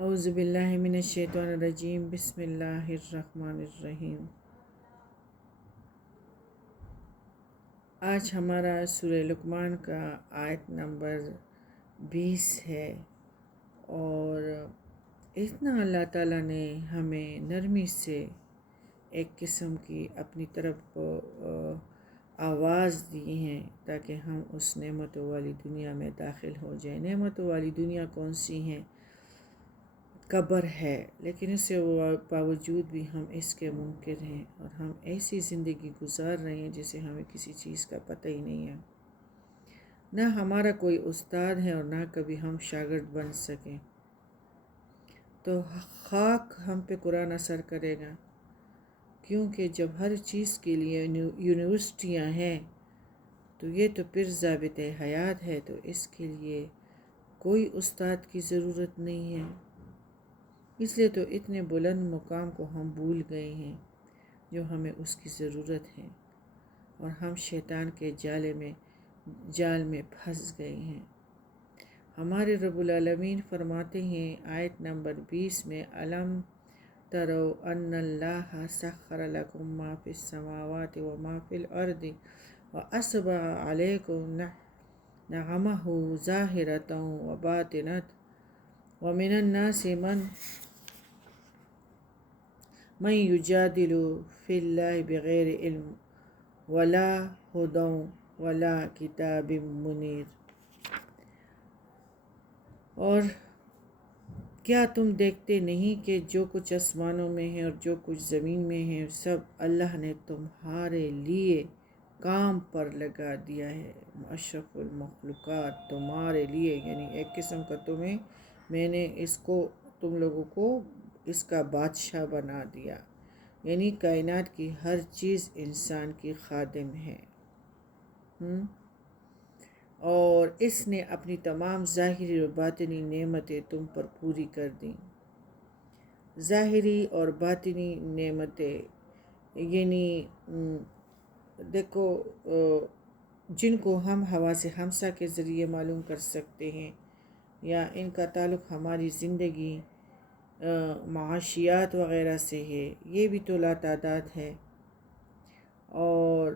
اعوذ باللہ من الشیطان الرجیم، بسم اللہ الرحمن الرحیم۔ آج ہمارا سورہ لقمان کا آیت نمبر 20 ہے، اور اتنا اللہ تعالیٰ نے ہمیں نرمی سے ایک قسم کی اپنی طرف آواز دی ہے تاکہ ہم اس نعمتوں والی دنیا میں داخل ہو جائیں۔ نعمتوں والی دنیا کون سی ہیں؟ قبر ہے، لیکن اس سے باوجود بھی ہم اس کے منکر ہیں، اور ہم ایسی زندگی گزار رہے ہیں جسے ہمیں کسی چیز کا پتہ ہی نہیں ہے۔ نہ ہمارا کوئی استاد ہے اور نہ کبھی ہم شاگرد بن سکیں، تو خاک ہم پہ قرآن اثر کرے گا، کیونکہ جب ہر چیز کے لیے یونیورسٹیاں ہیں تو یہ تو پھر ضابط حیات ہے، تو اس کے لیے کوئی استاد کی ضرورت نہیں ہے۔ اس لیے تو اتنے بلند مقام کو ہم بھول گئے ہیں جو ہمیں اس کی ضرورت ہے، اور ہم شیطان کے جال میں پھنس گئے ہیں۔ ہمارے رب العالمین فرماتے ہیں آیت نمبر 20 میں، أَلَمْ تَرَوْا أَنَّ اللَّهَ سَخَّرَ لَكُم مَّا فِي السَّمَاوَاتِ وَمَا فِي الْأَرْضِ وَأَسْبَغَ عَلَيْكُمْ نِعَمَهُ ظَاهِرَةً وَبَاطِنَةً وَمِنَ النَّاسِ من يجادل في الله بغیر علم ولا هدى ولا کتاب منیر۔ اور کیا تم دیکھتے نہیں کہ جو کچھ آسمانوں میں ہے اور جو کچھ زمین میں ہے سب اللہ نے تمہارے لیے کام پر لگا دیا ہے۔ اشرف المخلوقات تمہارے لیے، یعنی ایک قسم کا میں نے تم لوگوں کو اس کا بادشاہ بنا دیا، یعنی کائنات کی ہر چیز انسان کی خادم ہے، اور اس نے اپنی تمام ظاہری اور باطنی نعمتیں تم پر پوری کر دیں۔ ظاہری اور باطنی نعمتیں یعنی دیکھو، جن کو ہم حواس خمسہ کے ذریعے معلوم کر سکتے ہیں، یا ان کا تعلق ہماری زندگی معاشیات وغیرہ سے ہے، یہ بھی تو لاتعداد ہے، اور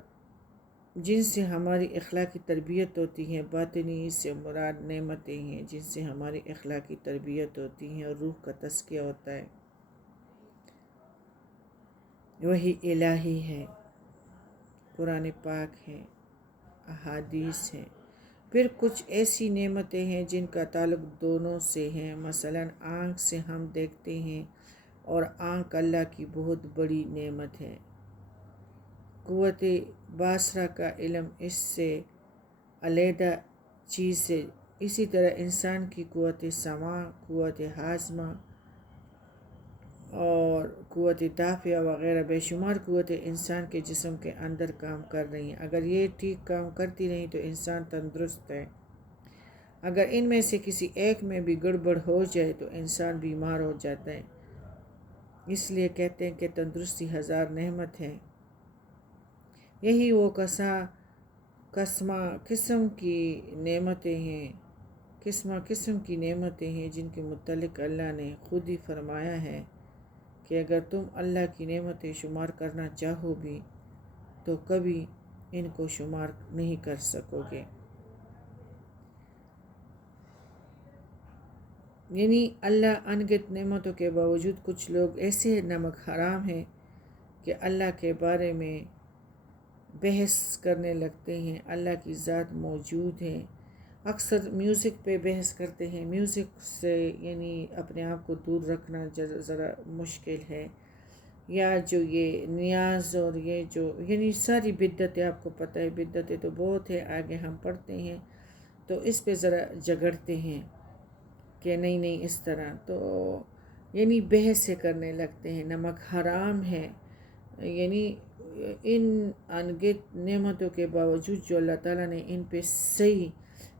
جن سے ہماری اخلاقی تربیت ہوتی ہے۔ باطنی سے مراد نعمتیں ہیں جن سے ہماری اخلاقی تربیت ہوتی ہیں اور روح کا تزکیہ ہوتا ہے، وہی الہی ہے، قرآن پاک ہے، احادیث ہیں۔ پھر کچھ ایسی نعمتیں ہیں جن کا تعلق دونوں سے ہے، مثلا آنکھ سے ہم دیکھتے ہیں، اور آنکھ اللہ کی بہت بڑی نعمت ہے۔ قوت باصرہ کا علم اس سے علیحدہ چیز ہے۔ اسی طرح انسان کی قوت سمع، قوت ہاضمہ اور قوت دافعہ وغیرہ بے شمار قوتیں انسان کے جسم کے اندر کام کر رہی ہیں۔ اگر یہ ٹھیک کام کرتی رہیں تو انسان تندرست ہے، اگر ان میں سے کسی ایک میں بھی گڑبڑ ہو جائے تو انسان بیمار ہو جاتا ہے۔ اس لیے کہتے ہیں کہ تندرستی ہزار نعمت ہے۔ یہی وہ قسم کی نعمتیں ہیں جن کے متعلق اللہ نے خود ہی فرمایا ہے کہ اگر تم اللہ کی نعمتیں شمار کرنا چاہو بھی تو کبھی ان کو شمار نہیں کر سکو گے۔ یعنی اللہ انگت نعمتوں کے باوجود کچھ لوگ ایسے نمک حرام ہیں کہ اللہ کے بارے میں بحث کرنے لگتے ہیں، اللہ کی ذات موجود ہے۔ اکثر میوزک پہ بحث کرتے ہیں، میوزک سے یعنی اپنے آپ کو دور رکھنا ذرا مشکل ہے، یا جو یہ نیاز اور یہ جو یعنی ساری بدعتیں، آپ کو پتہ ہے بدعتیں تو بہت ہے، آگے ہم پڑھتے ہیں تو اس پہ ذرا جھگڑتے ہیں کہ نہیں اس طرح، تو یعنی بحث سے کرنے لگتے ہیں۔ نمک حرام ہے، یعنی ان انگت نعمتوں کے باوجود جو اللہ تعالیٰ نے ان پہ صحیح،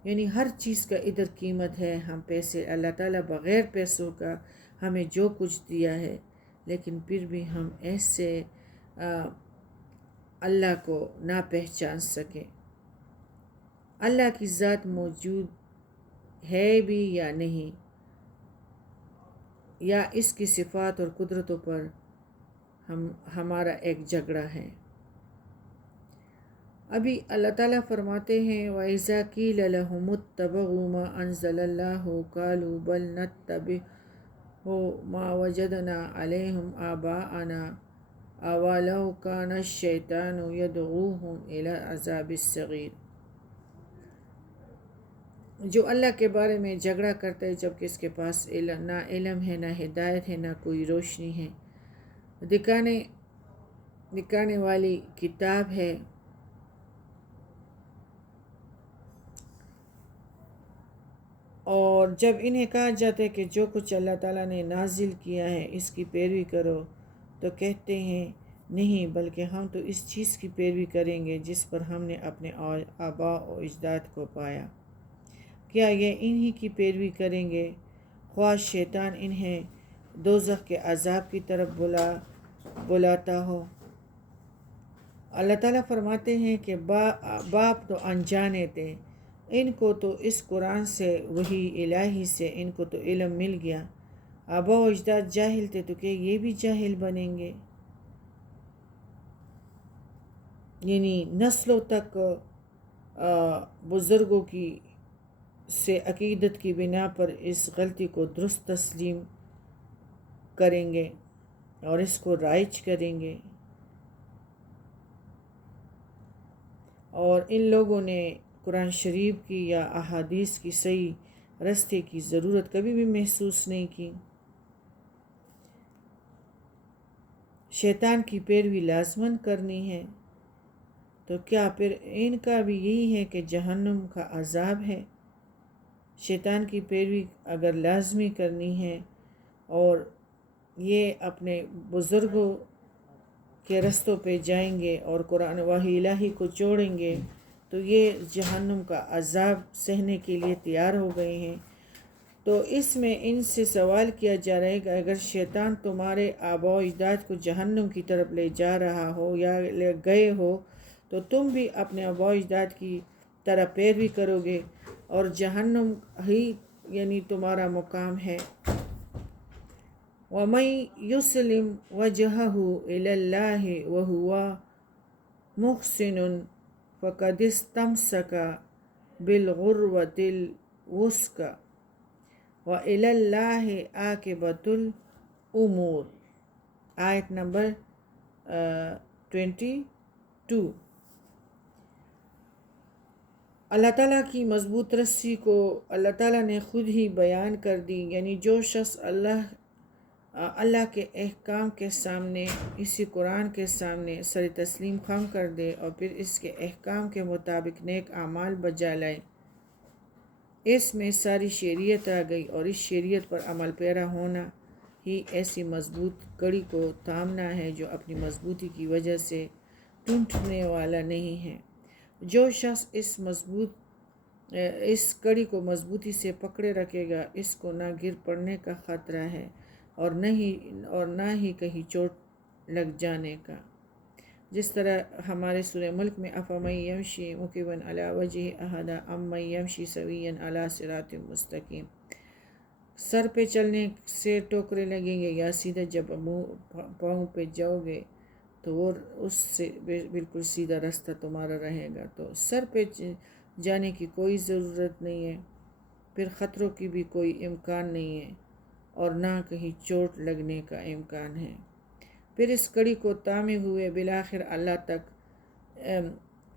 یعنی ہر چیز کا ادھر قیمت ہے، ہم پیسے اللہ تعالیٰ بغیر پیسوں کا ہمیں جو کچھ دیا ہے، لیکن پھر بھی ہم ایسے اللہ کو نہ پہچان سکیں۔ اللہ کی ذات موجود ہے بھی یا نہیں، یا اس کی صفات اور قدرتوں پر ہمارا ایک جھگڑا ہے۔ ابھی اللہ تعالیٰ فرماتے ہیں وَإِذَا قِيلَ لَهُمُ اتَّبِعُوا مَا أَنزَلَ اللَّهُ قَالُوا بَلْ نَتَّبِعُ مَا وَجَدْنَا عَلَيْهِ آبَاءَنَا أَوَلَوْ كَانَ الشَّيْطَانُ يَدْعُوهُمْ إِلَى الْعَذَابِ الصَّغِيرِ۔ جو اللہ کے بارے میں جھگڑا کرتا ہے جبکہ اس کے پاس نہ علم ہے، نہ ہدایت ہے، نہ کوئی روشنی ہے، دکھانے والی کتاب ہے، اور جب انہیں کہا جاتا ہے کہ جو کچھ اللہ تعالیٰ نے نازل کیا ہے اس کی پیروی کرو، تو کہتے ہیں نہیں، بلکہ ہم تو اس چیز کی پیروی کریں گے جس پر ہم نے اپنے آباء و اجداد کو پایا۔ کیا یہ انہی کی پیروی کریں گے خواہ شیطان انہیں دوزخ کے عذاب کی طرف بلاتا ہو؟ اللہ تعالیٰ فرماتے ہیں کہ باپ تو انجانے تھے، ان کو تو اس قرآن سے، وحی الہی سے ان کو تو علم مل گیا۔ آباء و اجداد جاہل تھے تو کہ یہ بھی جاہل بنیں گے؟ یعنی نسلوں تک بزرگوں کی سے عقیدت کی بنا پر اس غلطی کو درست تسلیم کریں گے اور اس کو رائج کریں گے، اور ان لوگوں نے قرآن شریف کی یا احادیث کی صحیح راستے کی ضرورت کبھی بھی محسوس نہیں کی۔ شیطان کی پیروی لازماً کرنی ہے، تو کیا پھر ان کا بھی یہی ہے کہ جہنم کا عذاب ہے؟ شیطان کی پیروی اگر لازمی کرنی ہے اور یہ اپنے بزرگوں کے رستوں پہ جائیں گے اور قرآن وحی الہی کو چھوڑیں گے تو یہ جہنم کا عذاب سہنے کے لیے تیار ہو گئے ہیں۔ تو اس میں ان سے سوال کیا جا رہا ہے کہ اگر شیطان تمہارے آباء و اجداد کو جہنم کی طرف لے جا رہا ہو یا لے گئے ہو تو تم بھی اپنے آباء و اجداد کی طرح پیروی کرو گے اور جہنم ہی یعنی تمہارا مقام ہے۔ وَمَن يُسْلِمْ وَجْهَهُ إِلَى اللَّهِ وَهُوَ مُحْسِنٌ فَقَدِ اسْتَمْسَكَ بِالْعُرْوَةِ الْوُثْقَىٰ وَإِلَى اللَّهِ عَاقِبَةُ الْأُمُورِ۔ آیت نمبر 22۔ اللہ تعالیٰ کی مضبوط رسی کو اللہ تعالیٰ نے خود ہی بیان کر دی، یعنی جو شخص اللہ کے احکام کے سامنے، اسی قرآن کے سامنے سر تسلیم خم کر دے اور پھر اس کے احکام کے مطابق نیک اعمال بجا لائے، اس میں ساری شریعت آ گئی، اور اس شریعت پر عمل پیرا ہونا ہی ایسی مضبوط کڑی کو تھامنا ہے جو اپنی مضبوطی کی وجہ سے ٹوٹنے والا نہیں ہے۔ جو شخص اس کڑی کو مضبوطی سے پکڑے رکھے گا، اس کو نہ گر پڑنے کا خطرہ ہے اور نہ ہی کہیں چوٹ لگ جانے کا۔ جس طرح ہمارے سورہ ملک میں افمن یمشی مکبا علی وجہہ اہدی امن یمشی سویا علی صراط مستقیم، سر پہ چلنے سے ٹوکرے لگیں گے یا سیدھا جب پاؤں پہ جاؤ گے تو وہ اس سے بالکل سیدھا راستہ تمہارا رہے گا۔ تو سر پہ جانے کی کوئی ضرورت نہیں ہے، پھر خطروں کی بھی کوئی امکان نہیں ہے اور نہ کہیں چوٹ لگنے کا امکان ہے۔ پھر اس کڑی کو تامے ہوئے بالآخر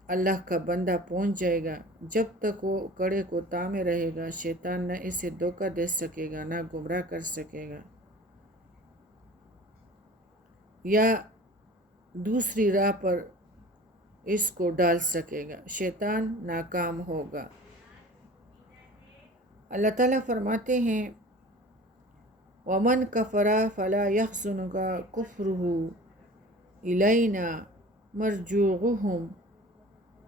اللہ کا بندہ پہنچ جائے گا۔ جب تک وہ کڑے کو تامے رہے گا، شیطان نہ اسے دھوکہ دے سکے گا، نہ گمراہ کر سکے گا یا دوسری راہ پر اس کو ڈال سکے گا، شیطان ناکام ہوگا۔ اللہ تعالیٰ فرماتے ہیں وَمَن كَفَرَ فَلَا يَحْزُنْكَ كُفْرُهُ إِلَيْنَا مَرْجِعُهُمْ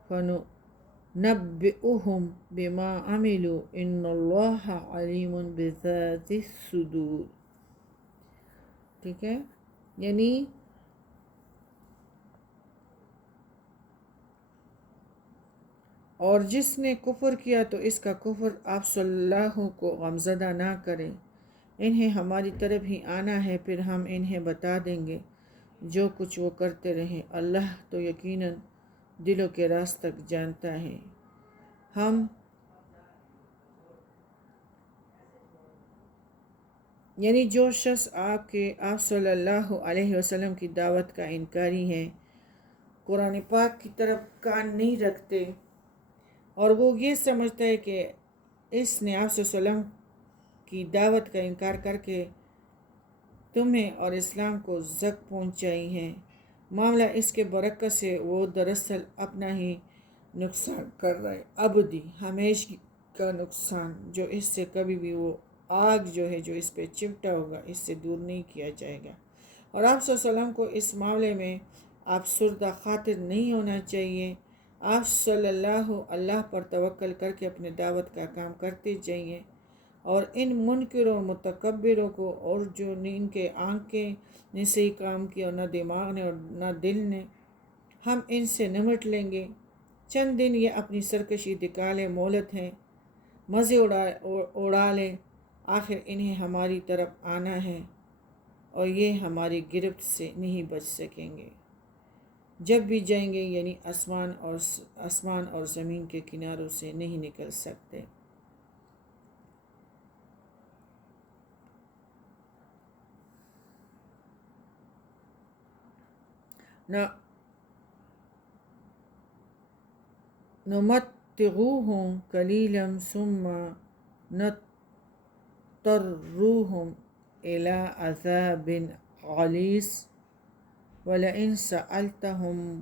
فَنُنَبِّئُهُم بِمَا عَمِلُوا إِنَّ اللَّهَ عَلِيمٌ بِذَاتِ الصُّدُورِ۔ ٹھیک ہے، یعنی اور جس نے کفر کیا تو اس کا کفر آپ صلی اللہ کو غمزدہ نہ کرے، انہیں ہماری طرف ہی آنا ہے، پھر ہم انہیں بتا دیں گے جو کچھ وہ کرتے رہیں۔ اللہ تو یقیناً دلوں کے راز تک جانتا ہے۔ ہم یعنی جو شخص آپ صلی اللہ علیہ وسلم کی دعوت کا انکاری ہے، قرآن پاک کی طرف کان نہیں رکھتے، اور وہ یہ سمجھتا ہے کہ اس نے آپ صلی اللہ علیہ وسلم کی دعوت کا انکار کر کے تمہیں اور اسلام کو زک پہنچائی ہے، معاملہ اس کے برکت سے وہ دراصل اپنا ہی نقصان کر رہا ہے، ابدی ہمیشہ کا نقصان، جو اس سے کبھی بھی وہ آگ جو ہے جو اس پہ چمٹا ہوگا اس سے دور نہیں کیا جائے گا۔ اور آپ صلی اللہ علیہ وسلم کو اس معاملے میں آپ سردہ خاطر نہیں ہونا چاہیے۔ آپ صلی اللہ پر توکل کر کے اپنے دعوت کا کام کرتے جائیے، اور ان منکروں اور متکبروں کو، اور جو ان کے آنکھیں نے صحیح کام کیا اور نہ دماغ نے اور نہ دل نے، ہم ان سے نمٹ لیں گے۔ چند دن یہ اپنی سرکشی دکھا لیں، مہلت ہے، مزے اڑا لیں، آخر انہیں ہماری طرف آنا ہے اور یہ ہماری گرفت سے نہیں بچ سکیں گے۔ جب بھی جائیں گے یعنی آسمان اور زمین کے کناروں سے نہیں نکل سکتے۔ نمتعوہم قلیلا ثم نضطرہم الی عذاب غلیظ وَلَئِن سَأَلْتَهُم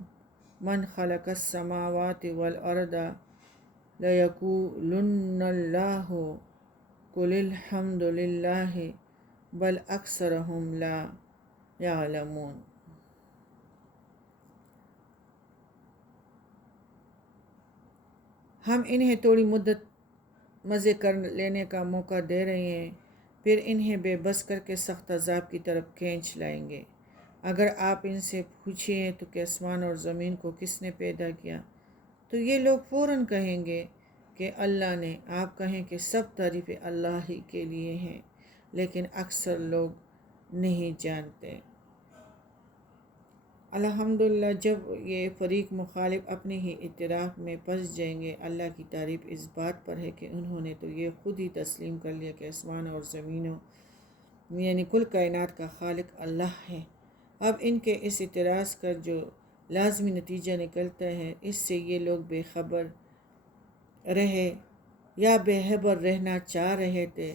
مَّنْ خَلَقَ السَّمَاوَاتِ وَالْأَرْضَ لَيَقُولُنَّ اللَّهُ قُلِ الْحَمْدُ لِلَّهِ بَلْ أَكْثَرُهُمْ لَا يَعْلَمُونَ۔ ہم انہیں تھوڑی مدت مزے کر لینے کا موقع دے رہے ہیں، پھر انہیں بے بس کر کے سخت عذاب کی طرف کھینچ لائیں گے۔ اگر آپ ان سے پوچھیں تو کہ آسمان اور زمین کو کس نے پیدا کیا، تو یہ لوگ فوراً کہیں گے کہ اللہ نے۔ آپ کہیں کہ سب تعریفیں اللہ ہی کے لیے ہیں، لیکن اکثر لوگ نہیں جانتے۔ الحمدللہ جب یہ فریق مخالف اپنے ہی اعتراف میں پھنس جائیں گے، اللہ کی تعریف اس بات پر ہے کہ انہوں نے تو یہ خود ہی تسلیم کر لیا کہ آسمان اور زمینوں یعنی کل کائنات کا خالق اللہ ہے۔ اب ان کے اس اعتراض کا جو لازمی نتیجہ نکلتا ہے، اس سے یہ لوگ بے خبر رہے یا بے خبر رہنا چاہ رہے تھے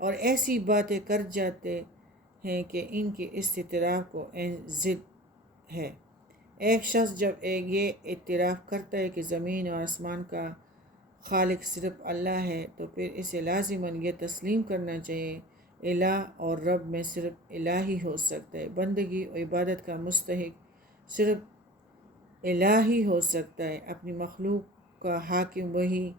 اور ایسی باتیں کر جاتے ہیں کہ ان کے اس اعتراف کو ضد ہے۔ ایک شخص جب یہ اعتراف کرتا ہے کہ زمین اور آسمان کا خالق صرف اللہ ہے، تو پھر اسے لازماً یہ تسلیم کرنا چاہیے الہ اور رب میں صرف الہ ہی ہو سکتا ہے، بندگی اور عبادت کا مستحق صرف الہ ہی ہو سکتا ہے، اپنی مخلوق کا حاکم وہی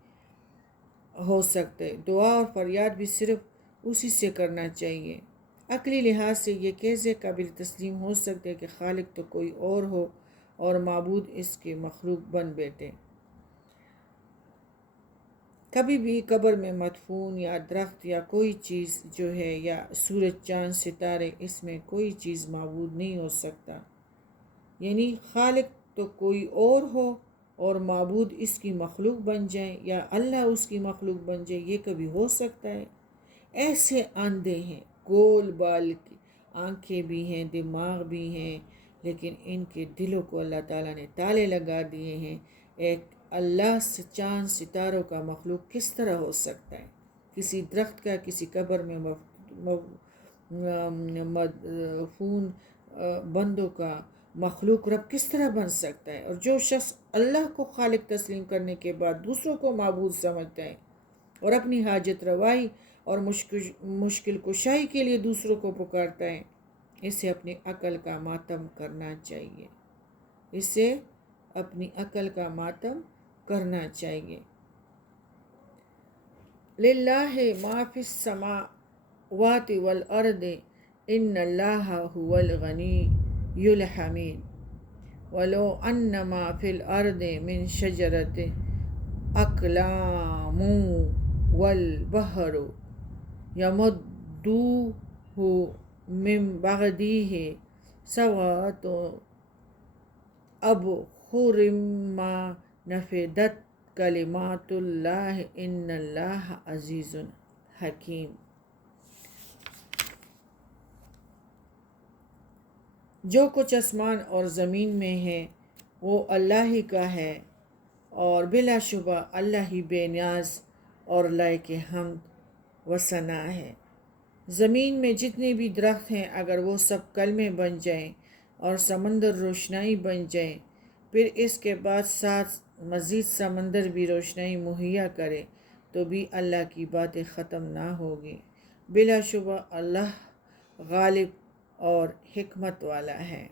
ہو سکتا ہے، دعا اور فریاد بھی صرف اسی سے کرنا چاہیے۔ عقلی لحاظ سے یہ کیسے قابل تسلیم ہو سکتے کہ خالق تو کوئی اور ہو اور معبود اس کے مخلوق بن بیٹھے۔ کبھی بھی قبر میں مدفون یا درخت یا کوئی چیز جو ہے یا سورج چاند ستارے، اس میں کوئی چیز معبود نہیں ہو سکتا۔ یعنی خالق تو کوئی اور ہو اور معبود اس کی مخلوق بن جائے یا اللہ اس کی مخلوق بن جائے، یہ کبھی ہو سکتا ہے؟ ایسے اندھے ہیں، گول بال کی آنکھیں بھی ہیں، دماغ بھی ہیں، لیکن ان کے دلوں کو اللہ تعالیٰ نے تالے لگا دیے ہیں۔ ایک اللہ سے چاند ستاروں کا مخلوق کس طرح ہو سکتا ہے؟ کسی درخت کا، کسی قبر میں مدفون بندوں کا مخلوق رب کس طرح بن سکتا ہے؟ اور جو شخص اللہ کو خالق تسلیم کرنے کے بعد دوسروں کو معبود سمجھتا ہے اور اپنی حاجت روائی اور مشکل کشائی کے لیے دوسروں کو پکارتا ہے، اسے اپنی عقل کا ماتم کرنا چاہیے۔ اسے اپنی عقل کا ماتم کرنا چاہیے۔ للہ ما فی السماوات والارض ان اللہ هو الغنی الحمید ولو ان ما فی الارض من شجرۃ اقلام والبحر فَعُدُّوهُ مِن بَعْدِهِ سَوَاءٌ أَبْصُرَ مَا نَفِدَتْ کلمات اللہ ان اللہ عزیز حکیم۔ جو کچھ آسمان اور زمین میں ہے وہ اللہ ہی کا ہے، اور بلا شبہ اللہ ہی بے نیاز اور لائق حمد و ثنا ہے۔ زمین میں جتنے بھی درخت ہیں اگر وہ سب کلمے بن جائیں اور سمندر روشنائی بن جائیں، پھر اس کے بعد ساتھ مزید سمندر بھی روشنائی مہیا کرے تو بھی اللہ کی باتیں ختم نہ ہوگی۔ بلا شبہ اللہ غالب اور حکمت والا ہے۔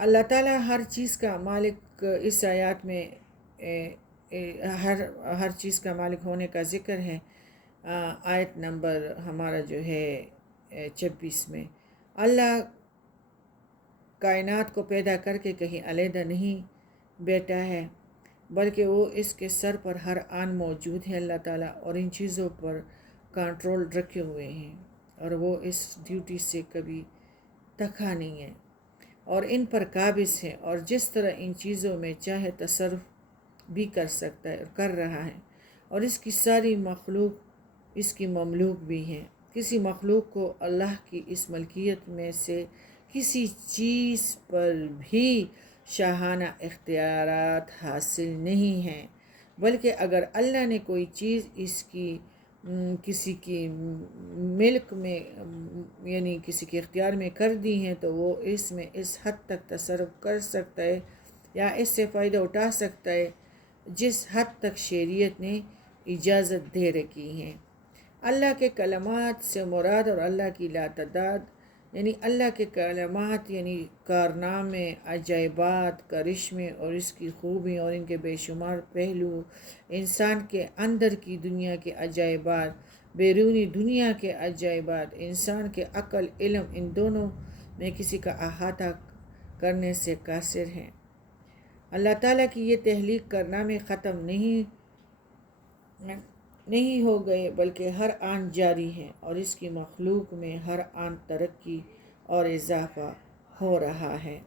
اللہ تعالیٰ ہر چیز کا مالک، اس آیات میں ہر چیز کا مالک ہونے کا ذکر ہے۔ آیت نمبر ہمارا جو ہے 26 میں، اللہ کائنات کو پیدا کر کے کہیں علیحدہ نہیں بیٹھا ہے، بلکہ وہ اس کے سر پر ہر آن موجود ہے اللہ تعالیٰ، اور ان چیزوں پر کنٹرول رکھے ہوئے ہیں، اور وہ اس ڈیوٹی سے کبھی تکا نہیں ہے اور ان پر قابض ہے، اور جس طرح ان چیزوں میں چاہے تصرف بھی کر سکتا ہے اور کر رہا ہے، اور اس کی ساری مخلوق اس کی مملوک بھی ہے۔ کسی مخلوق کو اللہ کی اس ملکیت میں سے کسی چیز پر بھی شاہانہ اختیارات حاصل نہیں ہیں، بلکہ اگر اللہ نے کوئی چیز کسی کی ملک میں یعنی کسی کے اختیار میں کر دی ہیں تو وہ اس میں اس حد تک تصرف کر سکتا ہے یا اس سے فائدہ اٹھا سکتا ہے جس حد تک شریعت نے اجازت دے رکھی ہے۔ اللہ کے کلمات سے مراد اور اللہ کی لا تعداد یعنی اللہ کے کلمات یعنی کارنامے، عجائبات، کرشمے اور اس کی خوبی اور ان کے بے شمار پہلو، انسان کے اندر کی دنیا کے عجائبات، بیرونی دنیا کے عجائبات، انسان کے عقل، علم، ان دونوں میں کسی کا احاطہ کرنے سے قاصر ہیں۔ اللہ تعالیٰ کی یہ تخلیق کارنامے ختم نہیں ہو گئے بلکہ ہر آن جاری ہیں، اور اس کی مخلوق میں ہر آن ترقی اور اضافہ ہو رہا ہے۔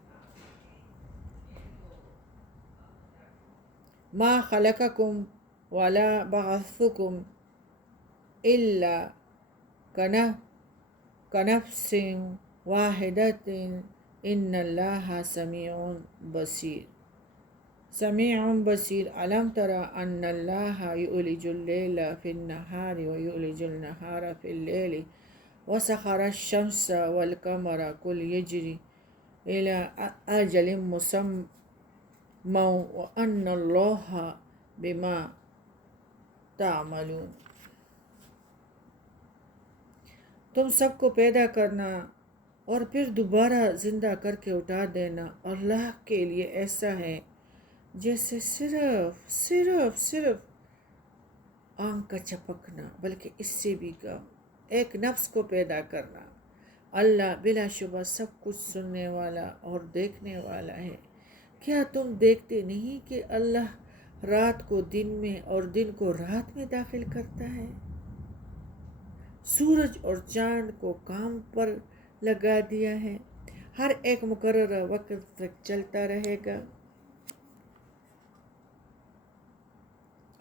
ما خلقکم ولا بعثکم الا کنفس واحدۃ ان اللہ سمیع بصیر علم تر ان اللہ یولج اللیل فی النہار ویولج النہار فی اللیل وسخر الشمس والقمر کل یجری الی اجل مسمى وان اللہ بما تعملون۔ تم سب کو پیدا کرنا اور پھر دوبارہ زندہ کر کے اٹھا دینا اللہ کے لیے ایسا ہے جیسے صرف آنکھ کا چپکنا، بلکہ اس سے بھی کم، ایک نفس کو پیدا کرنا۔ اللہ بلا شبہ سب کچھ سننے والا اور دیکھنے والا ہے۔ کیا تم دیکھتے نہیں کہ اللہ رات کو دن میں اور دن کو رات میں داخل کرتا ہے؟ سورج اور چاند کو کام پر لگا دیا ہے، ہر ایک مقررہ وقت تک چلتا رہے گا،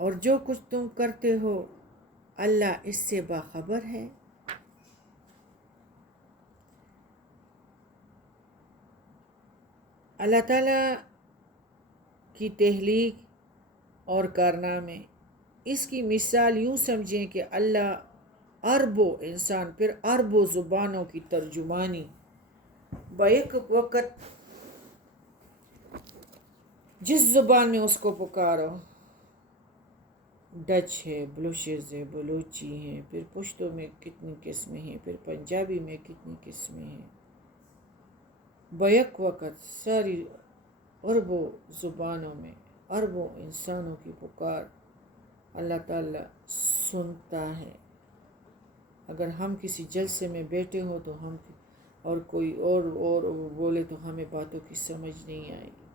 اور جو کچھ تم کرتے ہو اللہ اس سے باخبر ہے۔ اللہ تعالیٰ کی تخلیق اور کارنامے، اس کی مثال یوں سمجھیں کہ اللہ اربوں انسان پھر اربوں زبانوں کی ترجمانی بیک وقت جس زبان میں اس کو پکارو، ڈچ ہے، بلوچز ہے، بلوچی ہیں، پھر پشتو میں کتنی قسمیں ہیں، پھر پنجابی میں کتنی قسمیں ہیں، بیک وقت ساری اربوں زبانوں میں اربوں انسانوں کی پکار اللہ تعالیٰ سنتا ہے۔ اگر ہم کسی جلسے میں بیٹھے ہوں تو ہم اور کوئی اور بولے تو ہمیں باتوں کی سمجھ نہیں آئے گی،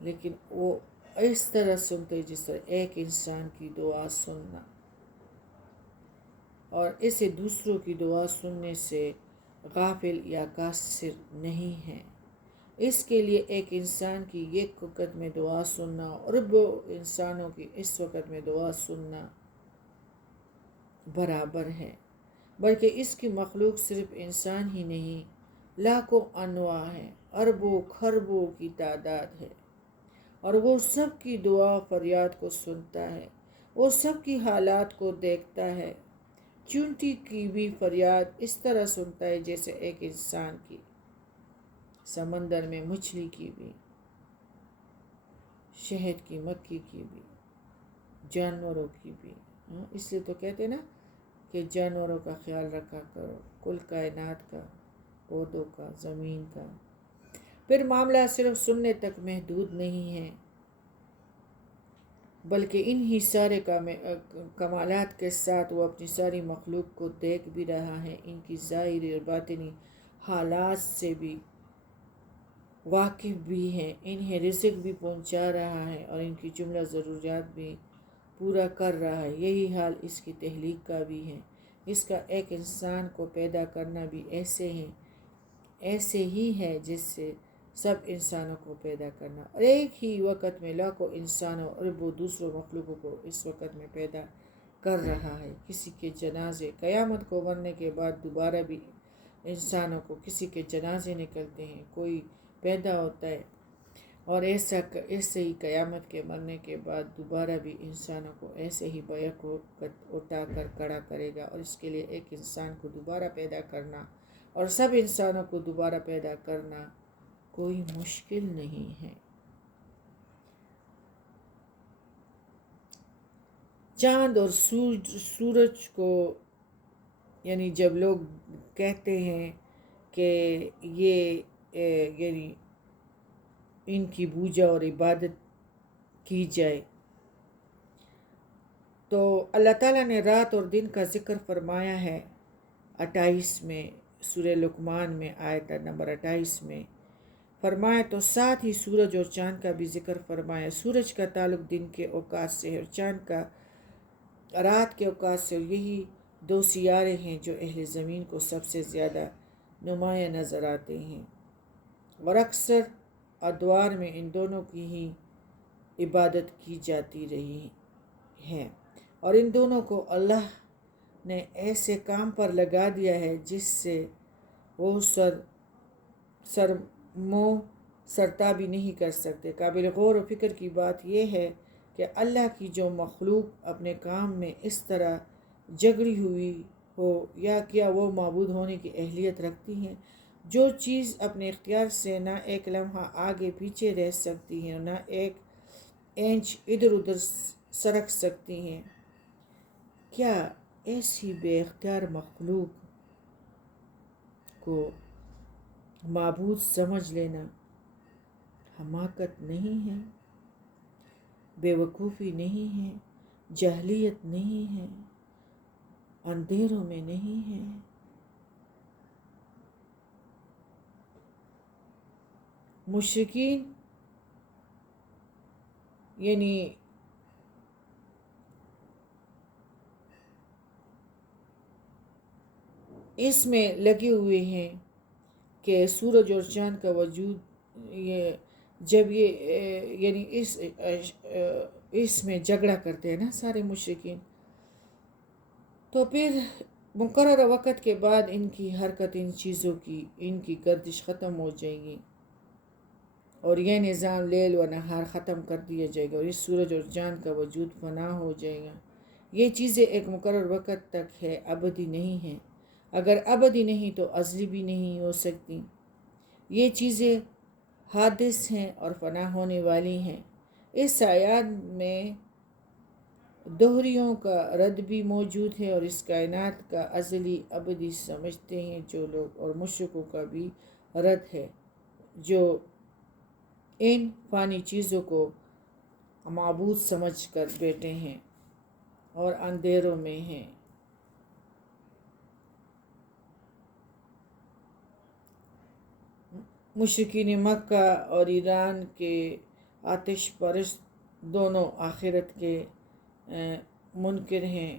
لیکن وہ اس طرح سنتے جس طرح ایک انسان کی دعا سننا، اور اسے دوسروں کی دعا سننے سے غافل یا قاصر نہیں ہے۔ اس کے لیے ایک انسان کی ایک وقت میں دعا سننا اور اربوں انسانوں کی اس وقت میں دعا سننا برابر ہے، بلکہ اس کی مخلوق صرف انسان ہی نہیں، لاکھوں انواع ہے، اربوں خربوں کی تعداد ہے، اور وہ سب کی دعا فریاد کو سنتا ہے، وہ سب کی حالات کو دیکھتا ہے۔ چونٹی کی بھی فریاد اس طرح سنتا ہے جیسے ایک انسان کی، سمندر میں مچھلی کی بھی، شہد کی مکھی کی بھی، جانوروں کی بھی۔ اس لیے تو کہتے ہیں نا کہ جانوروں کا خیال رکھا کرو، کل کائنات کا، پودوں کا، زمین کا۔ پھر معاملہ صرف سننے تک محدود نہیں ہے، بلکہ انہی سارے کمالات کے ساتھ وہ اپنی ساری مخلوق کو دیکھ بھی رہا ہے، ان کی ظاہری اور باطنی حالات سے بھی واقف بھی ہے، انہیں رزق بھی پہنچا رہا ہے اور ان کی جملہ ضروریات بھی پورا کر رہا ہے۔ یہی حال اس کی تخلیق کا بھی ہے، اس کا ایک انسان کو پیدا کرنا بھی ایسے ہی ہے جس سے سب انسانوں کو پیدا کرنا، اور ایک ہی وقت میں لاکھوں انسانوں اور اربوں دوسروں مخلوقوں کو اس وقت میں پیدا کر رہا ہے۔ کسی کے جنازے، قیامت کو مرنے کے بعد دوبارہ بھی انسانوں کو کسی کے جنازے نکلتے ہیں، کوئی پیدا ہوتا ہے، اور ایسے ہی قیامت کے مرنے کے بعد دوبارہ بھی انسانوں کو ایسے ہی بیک وقت اٹھا کر کھڑا کرے گا، اور اس کے لیے ایک انسان کو دوبارہ پیدا کرنا اور سب انسانوں کو دوبارہ پیدا کرنا کوئی مشکل نہیں ہے۔ چاند اور سورج کو، یعنی جب لوگ کہتے ہیں کہ یہ یعنی ان کی پوجا اور عبادت کی جائے، تو اللہ تعالیٰ نے رات اور دن کا ذکر فرمایا ہے 28 میں، سورہ لقمان میں آیت نمبر 28 میں فرمایا، تو ساتھ ہی سورج اور چاند کا بھی ذکر فرمایا۔ سورج کا تعلق دن کے اوقات سے ہے اور چاند کا رات کے اوقات سے، اور یہی دو سیارے ہیں جو اہل زمین کو سب سے زیادہ نمایاں نظر آتے ہیں، اور اکثر ادوار میں ان دونوں کی ہی عبادت کی جاتی رہی ہے، اور ان دونوں کو اللہ نے ایسے کام پر لگا دیا ہے جس سے وہ سرتابی نہیں کر سکتے۔ قابل غور و فکر کی بات یہ ہے کہ اللہ کی جو مخلوق اپنے کام میں اس طرح جگڑی ہوئی ہو، یا کیا وہ معبود ہونے کی اہلیت رکھتی ہیں، جو چیز اپنے اختیار سے نہ ایک لمحہ آگے پیچھے رہ سکتی ہیں اور نہ ایک انچ ادھر ادھر سرک سکتی ہیں، کیا ایسی بے اختیار مخلوق کو معبود سمجھ لینا حماقت نہیں ہے، بے وقوفی نہیں ہے، جاہلیت نہیں ہے، اندھیروں میں نہیں ہے؟ مشرکین یعنی اس میں لگے ہوئے ہیں کہ سورج اور چاند کا وجود، جب یعنی اس میں جھگڑا کرتے ہیں نا سارے مشرکین، تو پھر مقررہ وقت کے بعد ان کی حرکت، ان چیزوں کی، ان کی گردش ختم ہو جائے گی، اور یہ نظام لیل و نہار ختم کر دیا جائے گا، اور اس سورج اور چاند کا وجود فنا ہو جائے گا۔ یہ چیزیں ایک مقرر وقت تک ہے، ابدی نہیں ہیں۔ اگر ابدی نہیں تو ازلی بھی نہیں ہو سکتی۔ یہ چیزیں حادث ہیں اور فنا ہونے والی ہیں۔ اس آیات میں دوہریوں کا رد بھی موجود ہے، اور اس کائنات کا ازلی ابدی سمجھتے ہیں جو لوگ، اور مشرکوں کا بھی رد ہے جو ان فانی چیزوں کو معبود سمجھ کر بیٹھے ہیں اور اندھیروں میں ہیں۔ مشرکین مکہ اور ایران کے آتش پرست دونوں آخرت کے منکر ہیں۔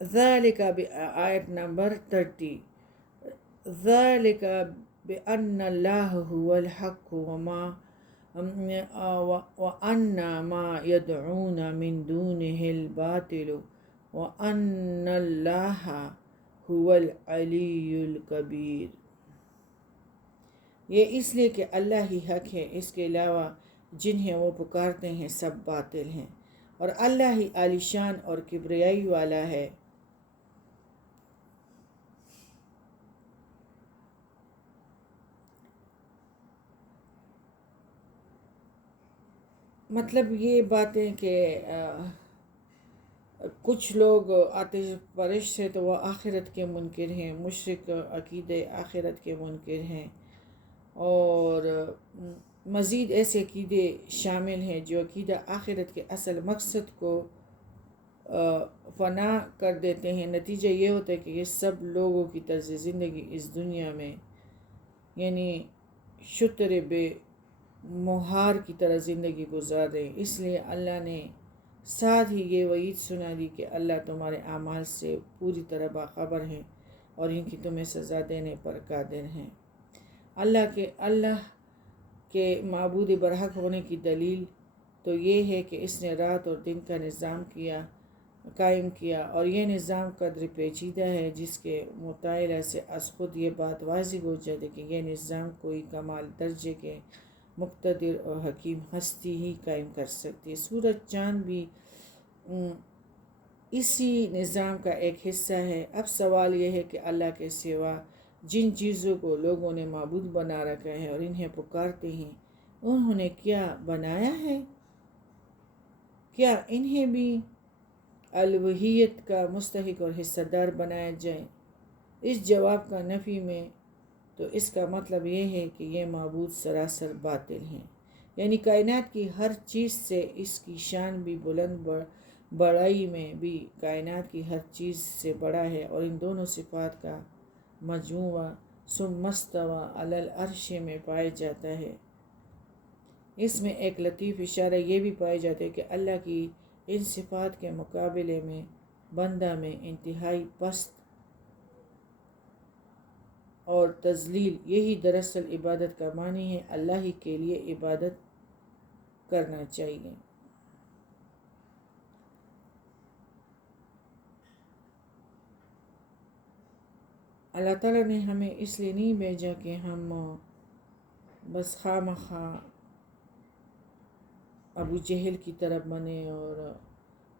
ذالک آیت نمبر 30، ذالک بأن اللہ هو الحق وأن ما يدعون من دونه الباطل وأن اللہ هو العلی الکبیر۔ یہ اس لیے کہ اللہ ہی حق ہے، اس کے علاوہ جنہیں وہ پکارتے ہیں سب باطل ہیں، اور اللہ ہی عالی شان اور کبریائی والا ہے۔ مطلب یہ باتیں کہ کچھ لوگ آتش پرست ہیں تو وہ آخرت کے منکر ہیں، مشرک عقیدہ آخرت کے منکر ہیں، اور مزید ایسے عقیدے شامل ہیں جو عقیدہ آخرت کے اصل مقصد کو فنا کر دیتے ہیں۔ نتیجہ یہ ہوتا ہے کہ یہ سب لوگوں کی طرز زندگی اس دنیا میں یعنی شتر بے مہار کی طرح زندگی گزار رہے ہیں۔ اس لیے اللہ نے ساتھ ہی یہ وعید سنا دی کہ اللہ تمہارے اعمال سے پوری طرح باخبر ہیں اور ان کی تمہیں سزا دینے پر قادر ہیں۔ اللہ کے معبود برحق ہونے کی دلیل تو یہ ہے کہ اس نے رات اور دن کا نظام قائم کیا، اور یہ نظام قدر پیچیدہ ہے جس کے مطالعہ سے از خود یہ بات واضح ہو جاتی کہ یہ نظام کوئی کمال درجے کے مقتدر اور حکیم ہستی ہی قائم کر سکتی ہے۔ سورج چاند بھی اسی نظام کا ایک حصہ ہے۔ اب سوال یہ ہے کہ اللہ کے سوا جن چیزوں کو لوگوں نے معبود بنا رکھا ہے اور انہیں پکارتے ہیں، انہوں نے کیا بنایا ہے؟ کیا انہیں بھی الوہیت کا مستحق اور حصہ دار بنایا جائے؟ اس جواب کا نفی میں تو اس کا مطلب یہ ہے کہ یہ معبود سراسر باطل ہیں، یعنی کائنات کی ہر چیز سے اس کی شان بھی بلند بڑائی میں بھی کائنات کی ہر چیز سے بڑا ہے، اور ان دونوں صفات کا مجموعہ ثم استوى علی العرش میں پایا جاتا ہے۔ اس میں ایک لطیف اشارہ یہ بھی پایا جاتا ہے کہ اللہ کی ان صفات کے مقابلے میں بندہ میں انتہائی پست اور تذلیل، یہی دراصل عبادت کا معنی ہے۔ اللہ ہی کے لیے عبادت کرنا چاہیے۔ اللہ تعالیٰ نے ہمیں اس لیے نہیں بھیجا کہ ہم بس خواہ مخواہ ابو جہل کی طرح بنے، اور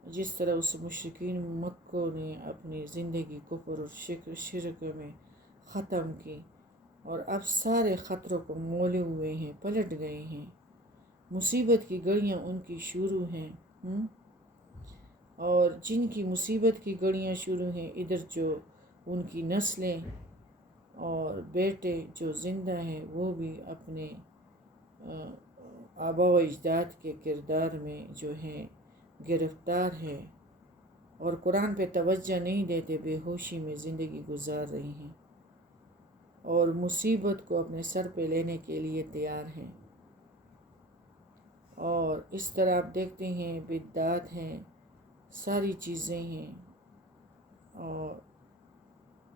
جس طرح اس مشرکین مکہ نے اپنی زندگی کفر اور شرک میں ختم کی، اور اب سارے خطروں کو مولے ہوئے ہیں، پلٹ گئے ہیں، مصیبت کی گھڑیاں ان کی شروع ہیں، اور جن کی مصیبت کی گھڑیاں شروع ہیں، ادھر جو ان کی نسلیں اور بیٹے جو زندہ ہیں وہ بھی اپنے آبا و اجداد کے کردار میں جو ہیں گرفتار ہیں، اور قرآن پہ توجہ نہیں دیتے، بے ہوشی میں زندگی گزار رہی ہیں، اور مصیبت کو اپنے سر پہ لینے کے لیے تیار ہیں۔ اور اس طرح آپ دیکھتے ہیں بدعات ہیں، ساری چیزیں ہیں، اور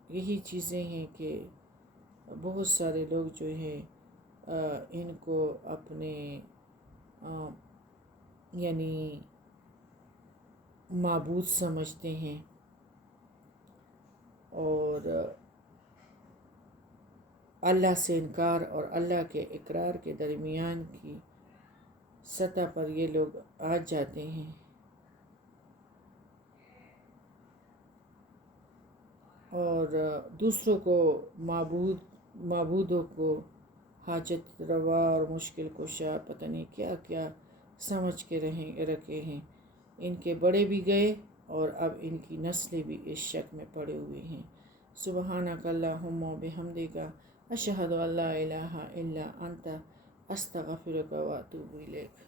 یہی چیزیں ہیں کہ بہت سارے لوگ جو ہیں ان کو اپنے یعنی معبود سمجھتے ہیں، اور اللہ سے انکار اور اللہ کے اقرار کے درمیان کی سطح پر یہ لوگ آ جاتے ہیں، اور دوسروں کو معبودوں کو حاجت روا اور مشکل کشا پتہ نہیں کیا کیا سمجھ کے رکھے ہیں۔ ان کے بڑے بھی گئے اور اب ان کی نسلیں بھی اس شک میں پڑے ہوئے ہیں۔ سبحانک اللہم و بحمدک، اشہد ان لا الہ الا انت، استغفرک و اتوب الیک۔